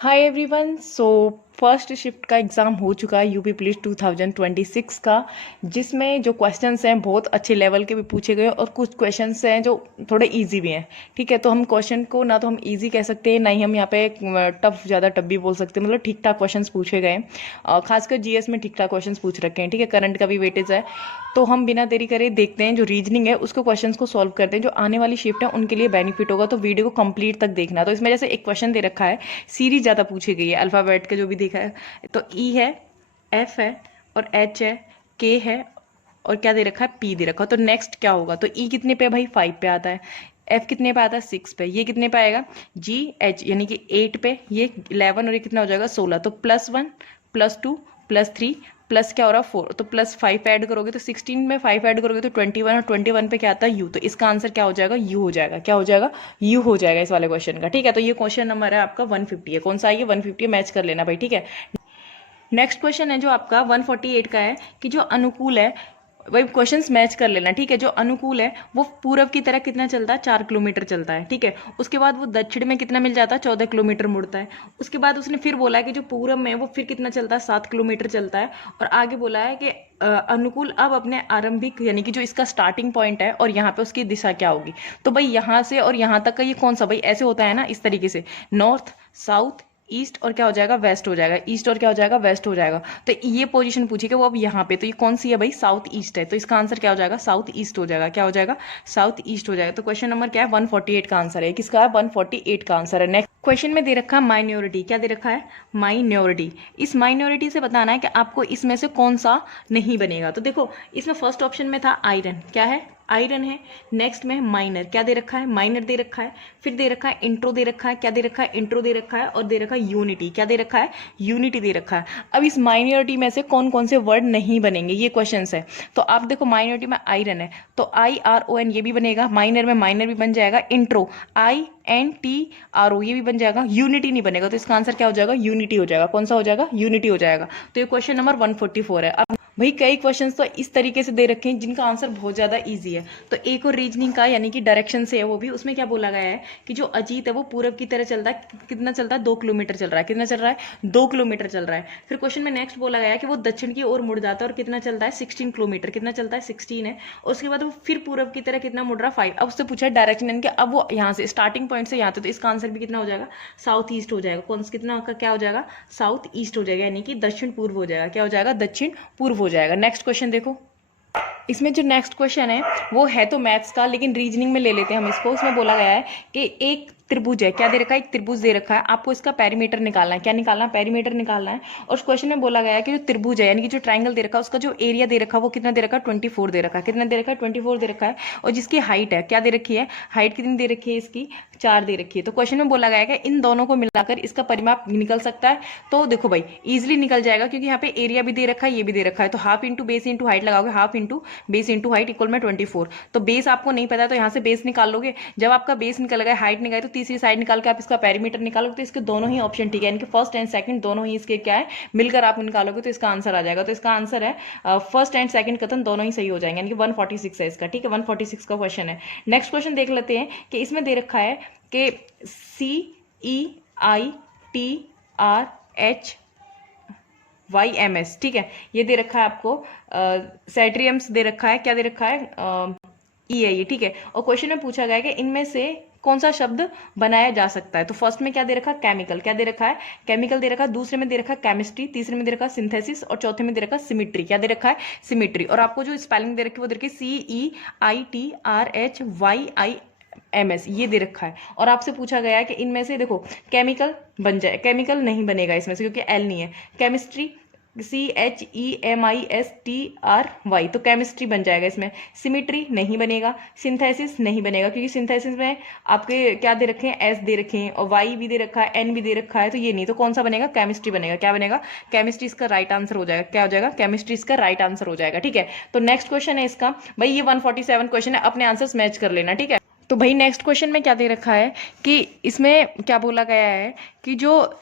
Hi everyone. So first shift का exam हो चुका है यूपी पुलिस 2026 का, जिसमें जो क्वेश्चंस हैं बहुत अच्छे लेवल के भी पूछे गए और कुछ क्वेश्चंस हैं जो थोड़े इजी भी हैं। ठीक है, तो हम क्वेश्चन को ना तो हम इजी कह सकते हैं, ना ही हम यहाँ पे टफ ज़्यादा टफ भी बोल सकते हैं। मतलब ठीक ठाक क्वेश्चंस पूछे गए हैं, खासकर जीएस में ठीक ठाक क्वेश्चंस पूछ रखे हैं। ठीक है, करंट का भी वेटेज है। तो हम बिना देरी करे देखते हैं जो रीजनिंग है उसको क्वेश्चंस को सॉल्व करते हैं, जो आने वाली शिफ्ट है उनके लिए बेनिफिट होगा। तो वीडियो को कंप्लीट तक देखना। तो इसमें जैसे एक क्वेश्चन दे रखा है, सीरीज ज़्यादा पूछी गई है अल्फ़ाबेट का जो भी देखा है, तो ई है, एफ है और एच है, के है और क्या दे रखा है, पी दे रखा है। तो नेक्स्ट क्या होगा, तो ई कितने पे है भाई, 5 पे आता है। एफ कितने पे आता है, 6 पे। ये कितने पे आएगा, जी एच यानी कि 8 पे। ये 11 और ये कितना हो जाएगा, 16। तो +1 +2 +3 प्लस क्या हो रहा है, 4। तो +5 ऐड करोगे तो 16 में 5 ऐड करोगे तो 21 और 21 पे क्या आता है, यू। तो इसका आंसर क्या हो जाएगा, यू हो जाएगा। क्या हो जाएगा, यू हो जाएगा इस वाले क्वेश्चन का। ठीक है, तो ये क्वेश्चन नंबर है आपका 150 है। कौन सा है ये, 150 मैच कर लेना भाई। ठीक है, नेक्स्ट क्वेश्चन है जो आपका 148 का है कि जो अनुकूल है, वही क्वेश्चंस मैच कर लेना। ठीक है, जो अनुकूल है वो पूरब की तरह कितना चलता है, 4 किलोमीटर चलता है। ठीक है, उसके बाद वो दक्षिण में कितना मिल जाता है, 14 किलोमीटर मुड़ता है। उसके बाद उसने फिर बोला है कि जो पूरब में है वो फिर कितना चलता है, 7 किलोमीटर चलता है। और आगे बोला है कि अनुकूल अब अपने आरंभिक यानी कि जो इसका स्टार्टिंग पॉइंट है और यहाँ पे उसकी दिशा क्या होगी। तो भाई यहाँ से और यहाँ तक का ये कौन सा, भाई ऐसे होता है ना इस तरीके से, नॉर्थ साउथ ईस्ट और क्या हो जाएगा, वेस्ट हो जाएगा। ईस्ट और क्या हो जाएगा, वेस्ट हो जाएगा। तो ये पोजीशन पूछी कि वो अब यहाँ पे, तो ये कौन सी है भाई, साउथ ईस्ट है। तो इसका आंसर क्या हो जाएगा, साउथ ईस्ट हो जाएगा। क्या हो जाएगा, साउथ ईस्ट हो जाएगा। तो क्वेश्चन नंबर क्या है, 148 का आंसर है। किसका है, 148 का आंसर है। नेक्स्ट क्वेश्चन में दे रखा है माइनॉरिटी। क्या दे रखा है, माइनॉरिटी। इस माइनॉरिटी से बताना है कि आपको इसमें से कौन सा नहीं बनेगा। तो देखो इसमें फर्स्ट ऑप्शन में था आयरन, क्या है, आयरन है। नेक्स्ट में माइनर, क्या दे रखा है, माइनर दे रखा है। फिर दे रखा है इंट्रो दे रखा है, क्या दे रखा है, इंट्रो दे रखा है। और दे रखा है यूनिटी, क्या दे रखा है, यूनिटी दे रखा है। अब इस माइनॉरिटी में से कौन कौन से वर्ड नहीं बनेंगे, ये क्वेश्चन है। तो आप देखो माइनॉरिटी में आयरन है तो IRON ये भी बनेगा। माइनर में माइनर भी बन जाएगा। इंट्रो INTRO ये भी बन जाएगा। यूनिटी नहीं बनेगा, तो इसका आंसर क्या हो जाएगा, यूनिटी हो जाएगा। कौन सा हो जाएगा, यूनिटी हो जाएगा। तो ये क्वेश्चन नंबर 144 है। अब भाई कई क्वेश्चंस तो इस तरीके से दे रखे हैं जिनका आंसर बहुत ज्यादा इजी है। तो एक और रीजनिंग का यानी कि डायरेक्शन से है वो भी, उसमें क्या बोला गया है कि जो अजीत है वो पूरब की तरह चलता है, कितना चलता है, 2 किलोमीटर चल रहा है। कितना चल रहा है, 2 किलोमीटर चल रहा है। फिर क्वेश्चन में नेक्स्ट बोला गया है कि वो दक्षिण की ओर मुड़ जाता है और कितना चलता है, 16 किलोमीटर। कितना चलता है, 16 है। और उसके बाद वो फिर पूरब की तरह कितना मुड़ रहा है, 5। अब उससे पूछा है डायरेक्शन यानी कि अब वो यहाँ से स्टार्टिंग पॉइंट से यहाँ तक, तो इसका आंसर भी कितना हो जाएगा, साउथ ईस्ट हो जाएगा। कौन सा कितना का क्या हो जाएगा, साउथ ईस्ट हो जाएगा यानी कि दक्षिण पूर्व हो जाएगा। क्या हो जाएगा, दक्षिण पूर्व हो जाएगा। नेक्स्ट क्वेश्चन देखो, इसमें जो नेक्स्ट क्वेश्चन है वो है तो मैथ्स का, लेकिन रीजनिंग में ले लेते हैं हम इसको। उसमें बोला गया है कि एक त्रिभुज है, क्या दे रखा है, एक त्रिभुज दे रखा है। आपको इसका पेरीमीटर निकालना है। क्या निकालना है, पेरीमीटर निकालना है। और उस क्वेश्चन में बोला गया है कि जो त्रिभुज है यानी कि जो ट्राइंगल दे रखा है उसका जो एरिया दे रखा है वो कितना दे रखा है, 24 दे रखा है। कितना दे रखा है, 24 दे रखा है। और जिसकी हाइट है, क्या दे रखी है, हाइट कितनी दे रखी है इसकी, 4 दे रखी है। तो क्वेश्चन में बोला गया है कि इन दोनों को मिलाकर इसका परिमाप निकल सकता है। तो देखो भाई इजिली निकल जाएगा, क्योंकि यहाँ पे एरिया भी दे रखा है, ये भी दे रखा है। तो half into base into height लगाओगे, half into base into height equal में 24। तो बेस आपको नहीं पता तो यहाँ से बेस निकाल लोगे। जब आपका बेस निकल गया, हाइट निकाली, तो तीसरी साइड निकाल के आप इसका पेरीमीटर निकालोगे। तो इसके दोनों ही ऑप्शन ठीक है, यानी कि फर्स्ट एंड सेकंड दोनों ही इसके क्या है, मिलकर आप निकालोगे तो इसका आंसर आ जाएगा। तो इसका आंसर है फर्स्ट एंड सेकंड कथन दोनों ही सही हो जाएंगे, यानी कि 146 है इसका। ठीक है, 146 का क्वेश्चन है। नेक्स्ट क्वेश्चन देख लेते हैं कि इसमें दे रखा है कि CEITRHYMS, ठीक है, ये दे रखा है आपको। सेट्रियम्स दे रखा है, क्या दे रखा है, ई है ये। ठीक है, और क्वेश्चन में पूछा गया है कि इनमें से कौन सा शब्द बनाया जा सकता है। तो फर्स्ट में क्या दे रखा है, केमिकल, क्या दे रखा है, केमिकल दे रखा है। दूसरे में दे रखा है केमिस्ट्री, तीसरे में दे रखा है सिंथेसिस और चौथे में दे रखा है सिमिट्री। क्या दे रखा है, सिमिट्री। और आपको जो स्पेलिंग दे रखी है वो दे रखी है CEITRHYMS, ये दे रखा है। और आपसे पूछा गया है कि इनमें से देखो केमिकल बन जाए, केमिकल नहीं बनेगा इसमें से क्योंकि एल नहीं है। केमिस्ट्री CHEMISTRY, तो केमिस्ट्री बन जाएगा इसमें। सिमिट्री नहीं बनेगा। सिंथेसिस नहीं बनेगा क्योंकि सिंथेसिस में आपके क्या दे रखे हैं, एस दे रखे हैं और वाई भी दे रखा है, एन भी दे रखा है, तो ये नहीं। तो कौन सा बनेगा, केमिस्ट्री बनेगा। क्या बनेगा, केमिस्ट्री इसका राइट आंसर हो जाएगा। क्या हो जाएगा, केमिस्ट्री इसका राइट आंसर हो जाएगा। ठीक है, तो नेक्स्ट क्वेश्चन है इसका भाई, ये 147 क्वेश्चन है, अपने आंसर मैच कर लेना। ठीक है, तो भाई नेक्स्ट क्वेश्चन में क्या दे रखा है कि इसमें क्या बोला गया है कि जो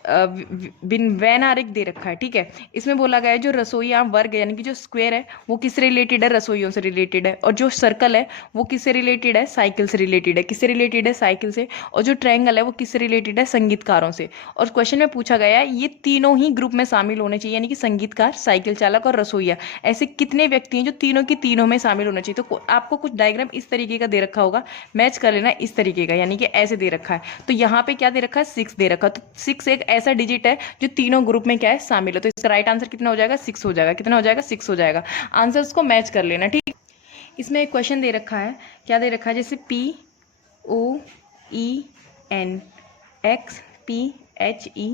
वेन आरेख दे रखा है, ठीक है, इसमें बोला गया है जो रसोईया वर्ग है यानी कि जो स्क्वायर है वो किससे रिलेटेड है, रसोइयों से रिलेटेड है, और जो सर्कल है वो किससे रिलेटेड है, साइकिल से रिलेटेड है, किससे रिलेटेड है, साइकिल से, और जो ट्रायंगल है वो किससे रिलेटेड है, संगीतकारों से। और क्वेश्चन में पूछा गया है ये तीनों ही ग्रुप में शामिल होने चाहिए, यानी कि संगीतकार, साइकिल चालक और रसोईया, ऐसे कितने व्यक्ति हैं जो तीनों की तीनों में शामिल होना चाहिए। तो आपको कुछ डायग्राम इस तरीके का दे रखा होगा, मैच कर लेना इस तरीके का, यानी कि ऐसे दे रखा है। तो यहाँ पे क्या दे रखा है, 6 दे रखा है, तो 6 एक ऐसा डिजिट है जो तीनों ग्रुप में क्या है, शामिल है। तो इसका राइट आंसर कितना हो जाएगा, 6 हो जाएगा। कितना हो जाएगा, 6 हो जाएगा। आंसर्स को मैच कर लेना, ठीक। इसमें एक क्वेश्चन दे रखा है, क्या दे रखा है, जैसे POEN X PHEI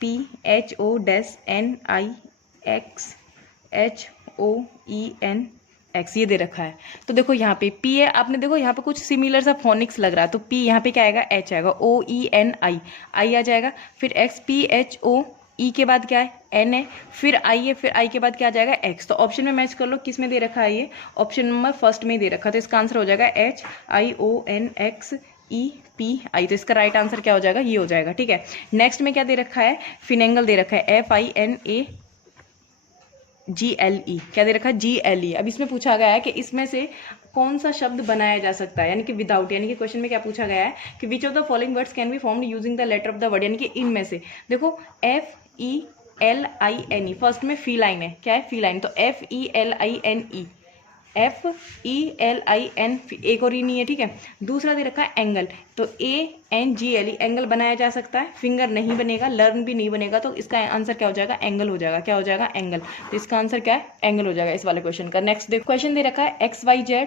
PHONIXHOEN X ये दे रखा है। तो देखो यहाँ पे P है, आपने देखो यहाँ पे कुछ सिमिलर सा फोनिक्स लग रहा है, तो P यहाँ पे क्या आएगा, H आएगा, OENI आई आ जाएगा, फिर X PHOE के बाद क्या है, N है, फिर I है, फिर I के बाद क्या आ जाएगा, X। तो ऑप्शन में मैच कर लो, किस में दे रखा है ये, ऑप्शन नंबर फर्स्ट में दे रखा है, तो इसका आंसर हो जाएगा HIONXEPI। तो इसका राइट आंसर क्या हो जाएगा, ये हो जाएगा, ठीक है। नेक्स्ट में क्या दे रखा है, फिनेंगल दे रखा है, FINAGLE, क्या दे रखा है, GLE। अब इसमें पूछा गया है कि इसमें से कौन सा शब्द बनाया जा सकता है, यानी कि विदाउट, यानी कि क्वेश्चन में क्या पूछा गया है कि which of the following words can be formed using the letter of the word, यानी कि इनमें से देखो FELINE, फर्स्ट में फीलाइन है, क्या है, फीलाइन, तो FELINE, FELIN, एक और ही नहीं है, ठीक है। दूसरा दे रखा है एंगल, तो ANGLE, एंगल बनाया जा सकता है, फिंगर नहीं बनेगा, लर्न भी नहीं बनेगा, तो इसका आंसर क्या हो जाएगा, एंगल हो जाएगा। क्या हो जाएगा, एंगल। तो इसका आंसर क्या है, एंगल हो जाएगा इस वाले क्वेश्चन का। नेक्स्ट देखो, क्वेश्चन दे रखा है XYZ,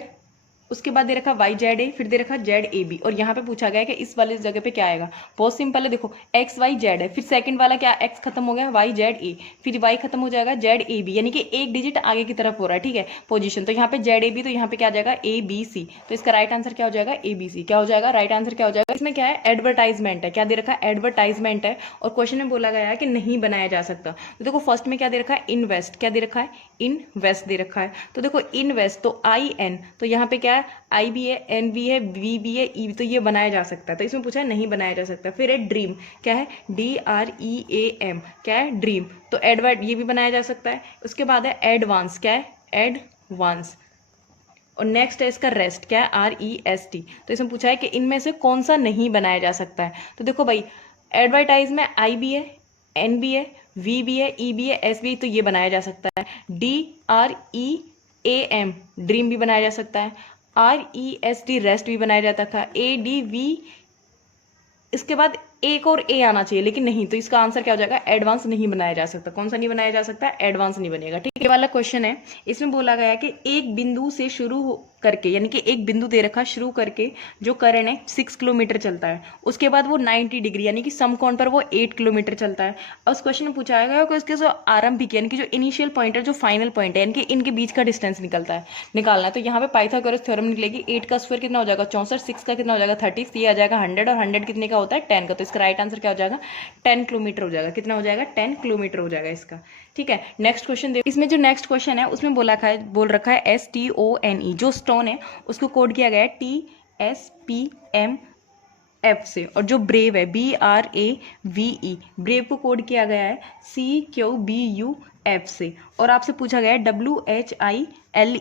उसके बाद दे रखा YZA, फिर दे रखा ZAB, और यहाँ पे पूछा गया है कि इस वाले जगह पे क्या आएगा। बहुत सिंपल है, देखो XYZ है, फिर सेकंड वाला क्या, X खत्म हो गया, YZA, फिर Y खत्म हो जाएगा, ZAB, यानी कि एक डिजिट आगे की तरफ हो रहा है, ठीक है, पोजीशन। तो यहाँ पे ZAB, तो यहाँ पे क्या आ जाएगा, ABC। तो इसका राइट आंसर क्या हो जाएगा, ABC। क्या हो जाएगा, राइट आंसर क्या हो जाएगा। इसमें क्या है, एडवर्टाइजमेंट है, क्या दे रखा है, एडवर्टाइजमेंट है, और क्वेश्चन में बोला गया है कि नहीं बनाया जा सकता। तो देखो फर्स्ट में क्या दे रखा है, इन्वेस्ट, क्या दे रखा है, इनवेस्ट दे रखा है। तो देखो इनवेस्ट, तो IN, तो यहाँ पे क्या है, I भी है, N भी है, V भी है, E भी, तो ये बनाया जा सकता है। तो इसमें पूछा है नहीं बनाया जा सकता। फिर है ड्रीम, क्या है, DREAM, क्या है, ड्रीम, तो एडवर्ट, ये भी बनाया जा सकता है। उसके बाद है एडवांस, क्या है, एडवांस, और नेक्स्ट है इसका रेस्ट, क्या है, REST। तो इसमें पूछा है कि इनमें से कौन सा नहीं बनाया जा सकता है। तो देखो भाई, एडवर्टाइज में I भी है, N भी है, V भी है, E भी है, S भी है, तो ये बनाया जा सकता है। DREAM, ड्रीम भी बनाया जा सकता है। REST, रेस्ट भी बनाया जाता था। ADV, इसके बाद एक और A आना चाहिए, लेकिन नहीं, तो इसका आंसर क्या हो जाएगा, एडवांस नहीं बनाया जा सकता। कौन सा नहीं बनाया जा सकता, एडवांस नहीं बनेगा, ठीक है। ये वाला क्वेश्चन है, इसमें बोला गया है कि एक बिंदु से शुरू करके, यानी कि एक बिंदु दे रखा, शुरू करके जो करण है 6 किलोमीटर चलता है, उसके बाद वो 90 डिग्री यानी कि समकोण पर वो 8 किलोमीटर चलता है। और उस क्वेश्चन में पूछा गया कि उसके जो आरंभिक, यानी कि जो इनिशियल पॉइंट है, जो फाइनल पॉइंट है, यानी कि इनके बीच का डिस्टेंस निकालना है। तो यहाँ पे पाइथागोरस थ्योरम निकलेगी। 8 का स्क्वायर कितना हो जाएगा, 64, 6 का कितना हो जाएगा, 30, ये आ जाएगा 100, और 100 कितने का होता है, 10 का। तो इसका राइट आंसर क्या हो जाएगा, 10 किलोमीटर हो जाएगा। कितना हो जाएगा, 10 किलोमीटर हो जाएगा इसका, ठीक है। नेक्स्ट क्वेश्चन देखो, इसमें जो नेक्स्ट क्वेश्चन है उसमें बोल रखा है STONE, जो स्टोन है उसको कोड किया गया है TSPMF से, और जो ब्रेव है BRAVE, ब्रेव को कोड किया गया है CQBUF से, और आपसे पूछा गया है WHILE,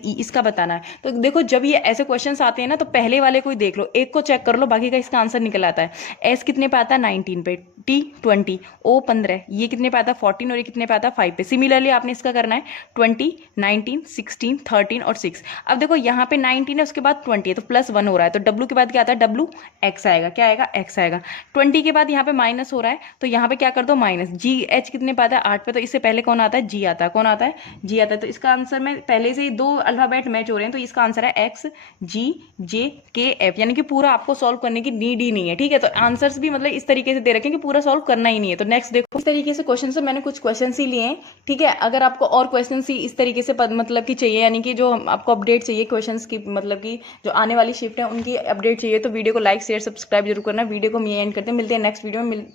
इसका बताना है। तो देखो जब ये ऐसे क्वेश्चंस आते हैं ना, तो पहले वाले को ही देख लो, एक को चेक कर लो, बाकी का इसका आंसर निकल आता है। S कितने पे आता है, 19 पे, T 20, O 15, ये कितने पे आता है, 14, और ये कितने पे आता है, 5 पे। सिमिलरली आपने इसका करना है 20, 19, 16, 13 और 6। अब देखो यहाँ पे 19 है, उसके बाद 20 है, तो +1 हो रहा है, तो W के बाद क्या आता है, WX आएगा, क्या आएगा, X आएगा। 20 के बाद यहाँ पे माइनस हो रहा है, तो यहाँ पे क्या कर दो, माइनस। GH कितने पे आता है, 8 पे, तो इससे पहले कौन आता है, G आता है। कौन आता है, G आता है। तो इसका आंसर में पहले से ही 2 अल्फाबेट मैच हो रहे हैं, तो इसका आंसर है XGJKF, यानी कि पूरा आपको सॉल्व करने की नीड ही नहीं है, ठीक है। तो आंसर्स भी मतलब इस तरीके से दे रखे हैं कि पूरा सॉल्व करना ही नहीं है। तो नेक्स्ट देखो, इस तरीके से क्वेश्चन से मैंने कुछ क्वेश्चन ही लिए हैं, ठीक है। अगर आपको और क्वेश्चन ही इस तरीके से मतलब कि चाहिए, यानी कि जो आपको अपडेट चाहिए क्वेश्चंस की, मतलब कि जो आने वाली शिफ्ट है उनकी अपडेट चाहिए, तो वीडियो को लाइक शेयर सब्सक्राइब जरूर करना। वीडियो को मैं एंड करते हैं, मिलते हैं नेक्स्ट वीडियो में।